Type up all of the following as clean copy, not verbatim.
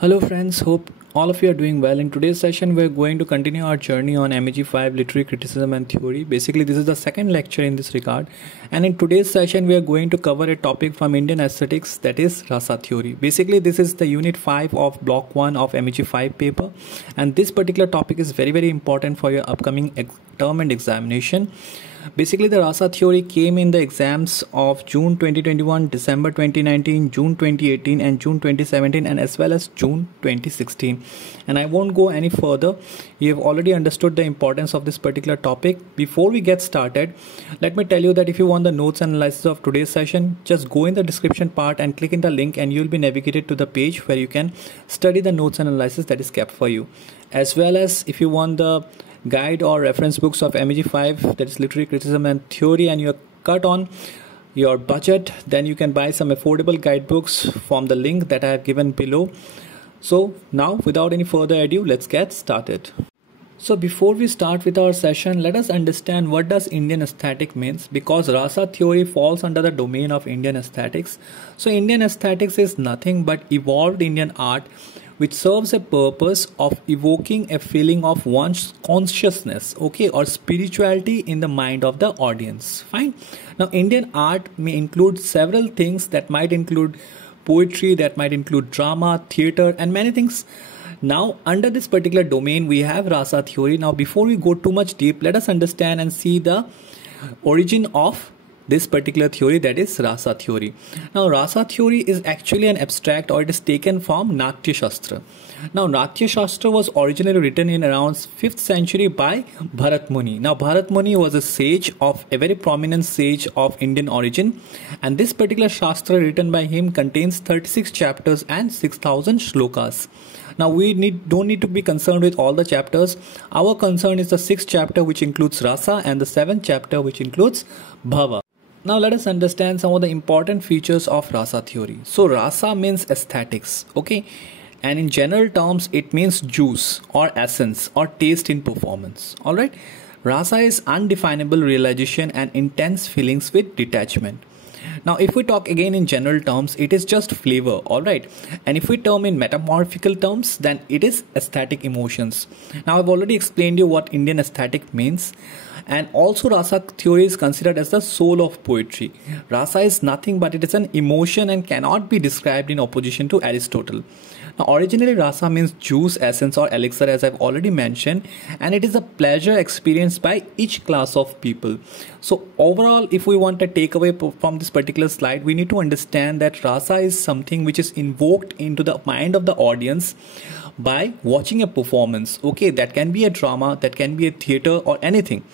Hello friends, hope all of you are doing well. In today's session, we're going to continue our journey on MEG 5 literary criticism and theory. Basically, this is the second lecture in this regard. And in today's session, we are going to cover a topic from Indian aesthetics, that is Rasa theory. Basically, this is the unit 5 of block 1 of MEG 5 paper. And this particular topic is very important for your upcoming term and examination. Basically, the Rasa theory came in the exams of June 2021, December 2019, June 2018 and June 2017 and as well as June 2016. And I won't go any further. You have already understood the importance of this particular topic. Before we get started, let me tell you that if you want the notes and analysis of today's session, just go in the description part and click in the link and you'll be navigated to the page where you can study the notes and analysis that is kept for you. As well as if you want the guide or reference books of MEG 5, that is literary criticism and theory, and you're cut on your budget, then you can buy some affordable guidebooks from the link that I have given below. So now, without any further ado, let's get started. So before we start with our session, let us understand what does Indian aesthetic means, because Rasa theory falls under the domain of Indian aesthetics. So Indian aesthetics is nothing but evolved Indian art which serves a purpose of evoking a feeling of one's consciousness, okay, or spirituality in the mind of the audience. Fine. Now, Indian art may include several things, that might include poetry, that might include drama, theater, and many things. Now, under this particular domain, we have Rasa theory. Now, before we go too much deep, let us understand and see the origin of this particular theory, that is Rasa theory. Now, Rasa theory is actually an abstract, or it is taken from Natya Shastra. Now, Natya Shastra was originally written in around 5th century by Bharat Muni. Now, Bharat Muni was a sage, of a very prominent sage of Indian origin, and this particular Shastra written by him contains 36 chapters and 6,000 shlokas. Now, we don't need to be concerned with all the chapters. Our concern is the 6th chapter, which includes Rasa, and the 7th chapter, which includes Bhava. Now let us understand some of the important features of Rasa theory. So Rasa means aesthetics, okay, and in general terms it means juice or essence or taste in performance. Alright, Rasa is undefinable realization and intense feelings with detachment. Now if we talk again in general terms, it is just flavor, alright, and if we term in metamorphical terms, then it is aesthetic emotions. Now I've already explained you what Indian aesthetic means. And also Rasa theory is considered as the soul of poetry. Rasa is nothing but it is an emotion and cannot be described in opposition to Aristotle. Now originally Rasa means juice, essence or elixir, as I've already mentioned, and it is a pleasure experienced by each class of people. So overall, if we want a takeaway from this particular slide, we need to understand that Rasa is something which is invoked into the mind of the audience by watching a performance. Okay, that can be a drama, that can be a theater or anything.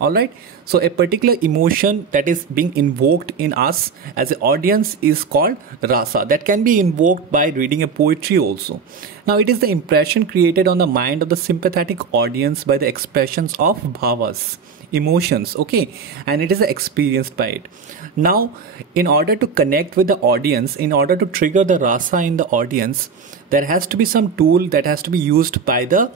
Alright, so a particular emotion that is being invoked in us as an audience is called Rasa. That can be invoked by reading a poetry also. Now it is the impression created on the mind of the sympathetic audience by the expressions of Bhavas, emotions, okay, and it is experienced by it. Now, in order to connect with the audience, in order to trigger the Rasa in the audience, there has to be some tool that has to be used by the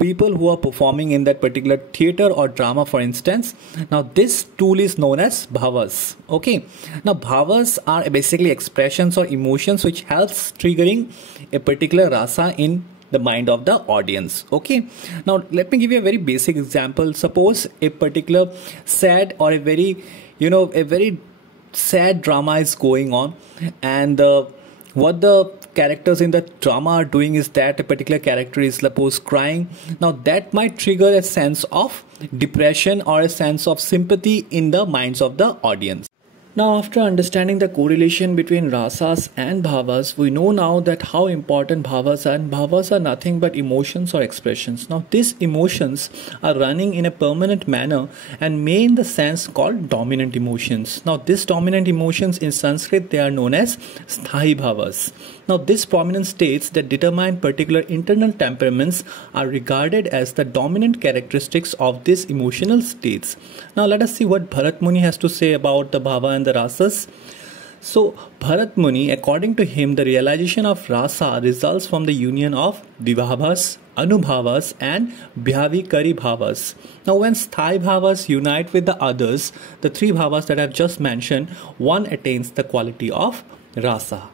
people who are performing in that particular theater or drama, for instance. Now this tool is known as Bhavas. Okay, now Bhavas are basically expressions or emotions which helps triggering a particular Rasa in the mind of the audience. Okay, now let me give you a very basic example. Suppose a particular sad or a very sad drama is going on, and what the characters in the drama are doing is that a particular character is suppose crying. Now that might trigger a sense of depression or a sense of sympathy in the minds of the audience. Now, after understanding the correlation between Rasas and Bhavas, we know now that how important Bhavas are, and Bhavas are nothing but emotions or expressions. Now, these emotions are running in a permanent manner and may in the sense called dominant emotions. Now, these dominant emotions in Sanskrit, they are known as Sthayi Bhavas. Now, these prominent states that determine particular internal temperaments are regarded as the dominant characteristics of these emotional states. Now, let us see what Bharat Muni has to say about the Bhava and the Rasas. So, Bharat Muni, according to him, the realization of Rasa results from the union of Vibhavas, Anubhavas and Bhyavikari Bhavas. Now, when Sthayi Bhavas unite with the others, the three Bhavas that I have just mentioned, one attains the quality of Rasa.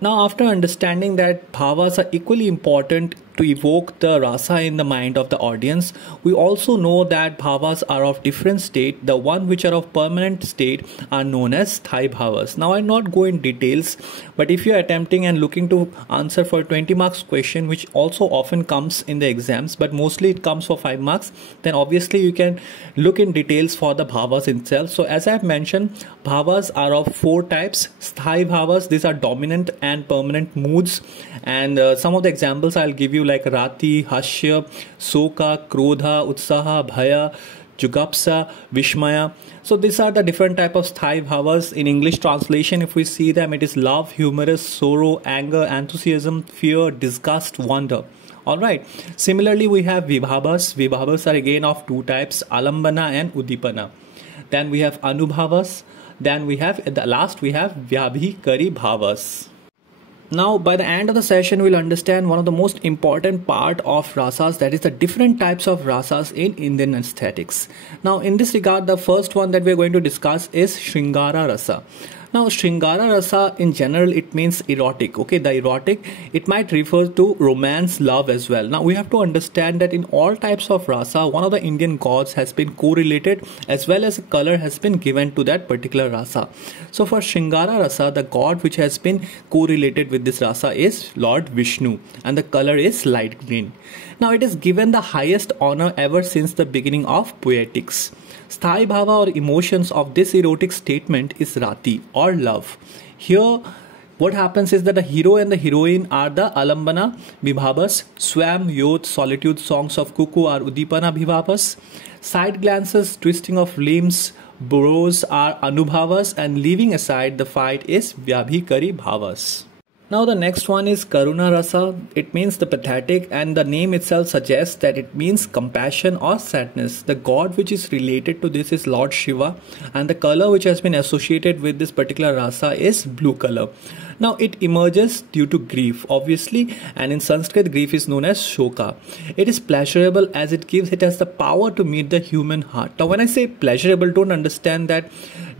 Now, after understanding that bhavas are equally important to evoke the rasa in the mind of the audience, we also know that bhavas are of different state. The one which are of permanent state are known as sthai bhavas. Now, I'll not go in details, but if you're attempting and looking to answer for 20 marks question, which also often comes in the exams, but mostly it comes for 5 marks, then obviously you can look in details for the bhavas itself. So as I've mentioned, bhavas are of 4 types. Sthai bhavas, these are dominant and permanent moods, and some of the examples I'll give you, like rati, hashya, soka, krodha, utsaha, bhaya, jugapsa, vishmaya. So these are the different type of sthai bhavas. In English translation, if we see them, it is love, humorous, sorrow, anger, enthusiasm, fear, disgust, wonder. Alright. Similarly, we have vibhavas. Vibhavas are again of 2 types, alambana and udipana. Then we have anubhavas. Then we have, at the last, we have vyabhikari bhavas. Now, by the end of the session, we'll understand one of the most important part of rasas, that is the different types of rasas in Indian aesthetics. Now, in this regard, the first one that we're going to discuss is Shringara Rasa. Now, Shringara Rasa in general, it means erotic. Okay, the erotic, it might refer to romance, love as well. Now, we have to understand that in all types of rasa, one of the Indian gods has been correlated, as well as a color has been given to that particular rasa. So, for Shringara Rasa, the god which has been correlated with this rasa is Lord Vishnu, and the color is light green. Now, it is given the highest honor ever since the beginning of poetics. Sthai bhava or emotions of this erotic statement is rati or love. Here, what happens is that the hero and the heroine are the alambana vibhavas, swam, yod, solitude, songs of cuckoo are udipana vibhavas, side glances, twisting of limbs, burrows are anubhavas, and leaving aside the fight is vyabhikari bhavas. Now the next one is Karuna Rasa. It means the pathetic, and the name itself suggests that it means compassion or sadness. The god which is related to this is Lord Shiva, and the color which has been associated with this particular rasa is blue color. Now it emerges due to grief, obviously, and in Sanskrit grief is known as shoka. It is pleasurable as it has the power to meet the human heart. Now when I say pleasurable, don't understand that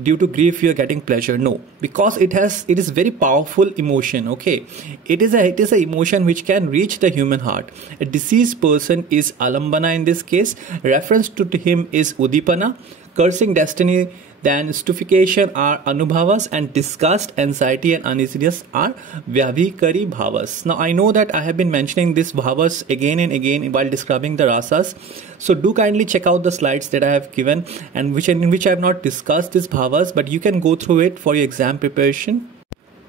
due to grief you are getting pleasure. No, because it is very powerful emotion. Okay, it is a emotion which can reach the human heart. A deceased person is alambana in this case. Reference to him is udipana. Cursing destiny, then stupefaction are anubhavas, and disgust, anxiety and uneasiness are vyabhikari bhavas. Now I know that I have been mentioning this bhavas again and again while describing the rasas, so do kindly check out the slides that I have given and in which I have not discussed this bhavas, but you can go through it for your exam preparation.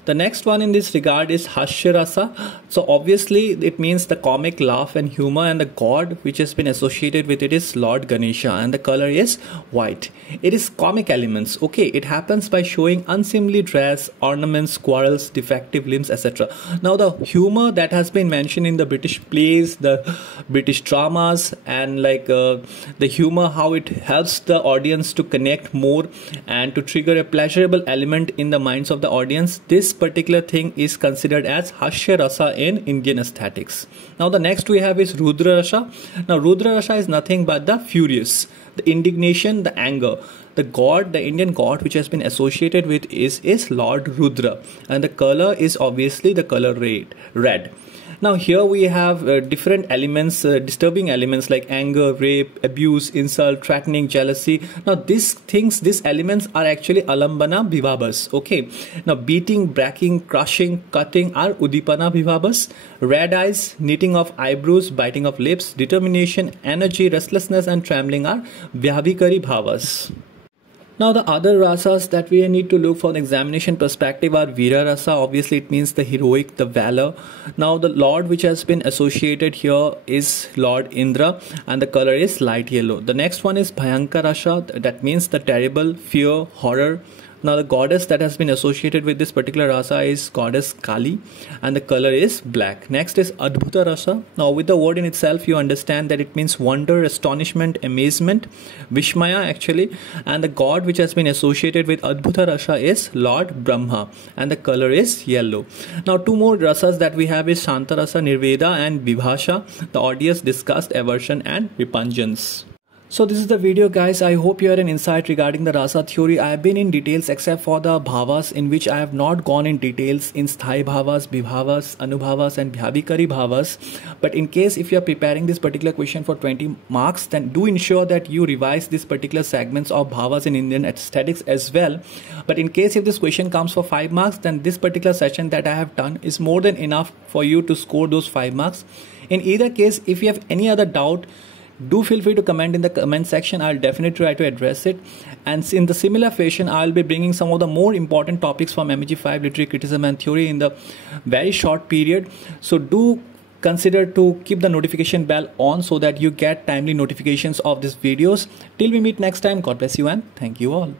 The next one in this regard is Haysa Rasa. So obviously it means the comic, laugh and humor, and the god which has been associated with it is Lord Ganesha, and the color is white. It is comic elements. Okay, it happens by showing unseemly dress, ornaments, quarrels, defective limbs, etc. Now the humor that has been mentioned in the British plays, the British dramas, and the humor, how it helps the audience to connect more and to trigger a pleasurable element in the minds of the audience. This particular thing is considered as Haysa Rasa in Indian aesthetics. Now the next we have is Rudra Rasa. Now Rudra Rasa is nothing but the furious, the indignation, the anger. The god, the Indian god which has been associated with is Lord Rudra, and the color is obviously the color red. Now here we have different elements, disturbing elements like anger, rape, abuse, insult, threatening, jealousy. Now these elements are actually alambana vibhavas. Okay. Now beating, breaking, crushing, cutting are udipana vibhavas. Red eyes, knitting of eyebrows, biting of lips, determination, energy, restlessness and trembling are vyabhikari bhavas. Now the other rasas that we need to look for the examination perspective are Veera Rasa. Obviously it means the heroic, the valor. Now the lord which has been associated here is Lord Indra, and the color is light yellow. The next one is Bhayankara Rasa. That means the terrible, fear, horror. Now the goddess that has been associated with this particular rasa is goddess Kali, and the color is black. Next is Adbhuta Rasa. Now with the word in itself you understand that it means wonder, astonishment, amazement, Vishmaya actually, and the god which has been associated with Adbhuta Rasa is Lord Brahma, and the color is yellow. Now two more rasas that we have is Shanta Rasa, Nirveda and Vibhasha, the audience, disgust, aversion and repugnance. So this is the video, guys. I hope you had an insight regarding the Rasa theory. I have been in details except for the Bhavas, in which I have not gone in details in Sthai Bhavas, Bibhavas, Anubhavas and Bhavikari Bhavas. But in case if you are preparing this particular question for 20 marks, then do ensure that you revise these particular segments of Bhavas in Indian aesthetics as well. But in case if this question comes for 5 marks, then this particular session that I have done is more than enough for you to score those 5 marks. In either case, if you have any other doubt, do feel free to comment in the comment section. I'll definitely try to address it. And in the similar fashion, I'll be bringing some of the more important topics from MEG5 literary criticism and theory in the very short period. So do consider to keep the notification bell on so that you get timely notifications of these videos. Till we meet next time, God bless you and thank you all.